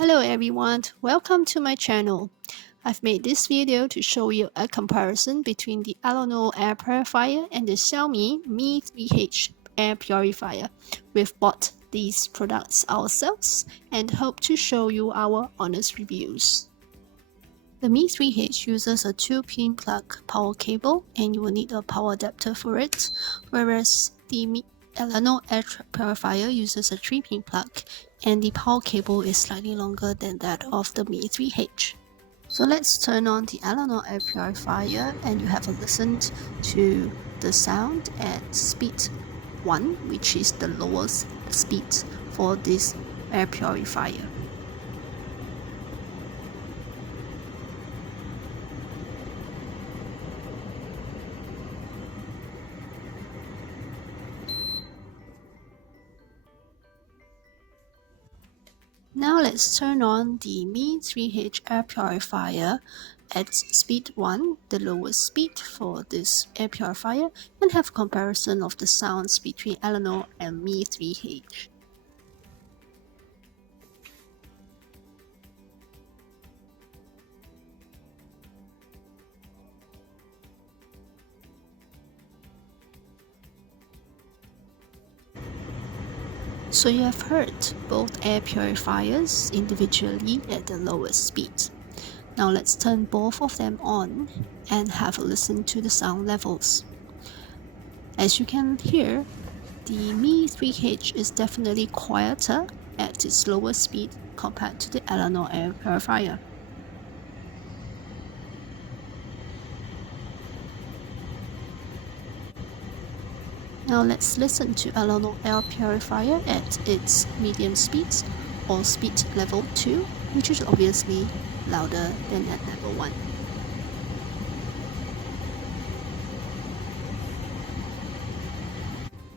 Hello everyone, welcome to my channel. I've made this video to show you a comparison between the Alano air purifier and the Xiaomi Mi 3H air purifier. We've bought these products ourselves and hope to show you our honest reviews. The Mi 3H uses a 2-pin plug power cable and you will need a power adapter for it, whereas the Alano air purifier uses a 3-pin plug and the power cable is slightly longer than that of the Mi 3H. So let's turn on the Alano air purifier and you have a listen to the sound at speed 1, which is the lowest speed for this air purifier. Now let's turn on the Mi 3H air purifier at speed 1, the lowest speed for this air purifier, and have comparison of the sounds between Alano and Mi 3H. So you have heard both air purifiers individually at the lowest speed. Now let's turn both of them on and have a listen to the sound levels. As you can hear, the Mi 3H is definitely quieter at its lower speed compared to the Alano air purifier. Now let's listen to Alano air purifier at its medium speed or speed level 2, which is obviously louder than at level 1.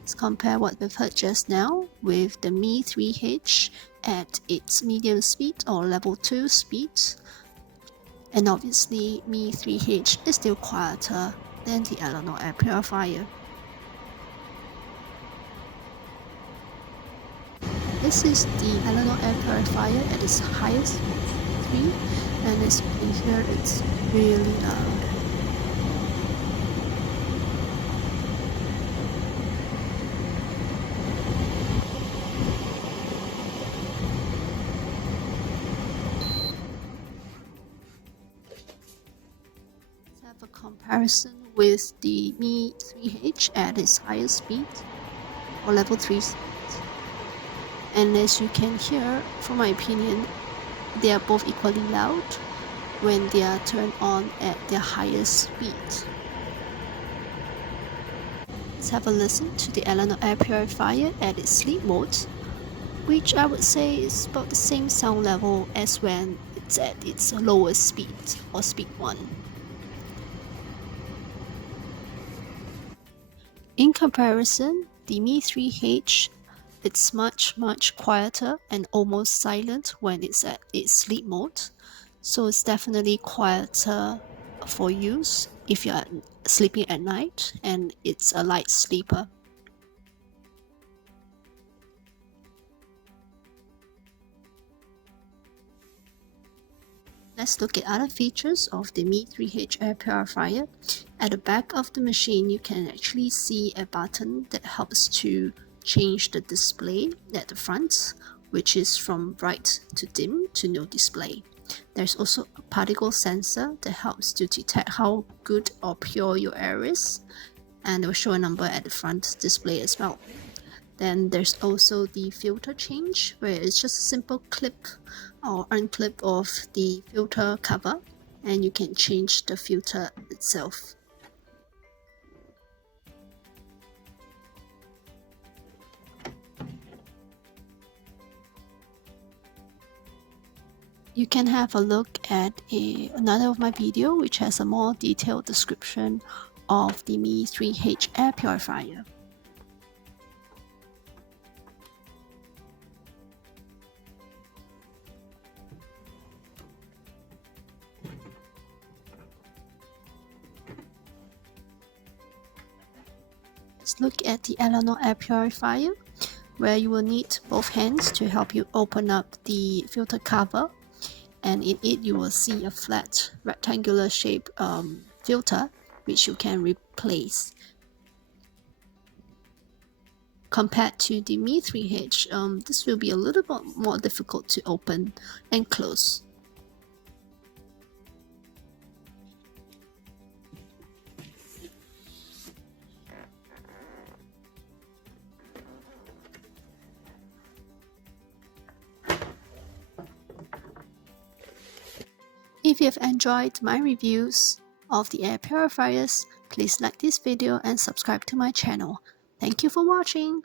Let's compare what we've heard just now with the Mi 3H at its medium speed or level 2 speed. And obviously Mi 3H is still quieter than the Alano air purifier. This is the Alano air purifier at its highest 3, and as you can hear, it's really loud. Let's have a comparison with the Mi 3H at its highest speed or level 3 speed. And as you can hear, from my opinion, they are both equally loud when they are turned on at their highest speed. Let's have a listen to the Alano air purifier at its sleep mode, which I would say is about the same sound level as when it's at its lowest speed or speed 1. In comparison, the Mi 3H, it's much quieter and almost silent when it's at its sleep mode, so it's definitely quieter for use if you're sleeping at night and it's a light sleeper. Let's look at other features of the Mi 3H air purifier. At the back of the machine, you can actually see a button that helps to change the display at the front, which is from bright to dim to no display. There's also a particle sensor that helps to detect how good or pure your air is, and it will show a number at the front display as well. Then there's also the filter change, where it's just a simple clip or unclip of the filter cover and you can change the filter itself. You can have a look at another of my video which has a more detailed description of the Mi 3H air purifier. Let's look at the Alano air purifier. where you will need both hands to help you open up the filter cover, and in it you will see a flat rectangular shape filter which you can replace. Compared to the Mi 3H, this will be a little bit more difficult to open and close. If you have enjoyed my reviews of the air purifiers, please like this video and subscribe to my channel. Thank you for watching.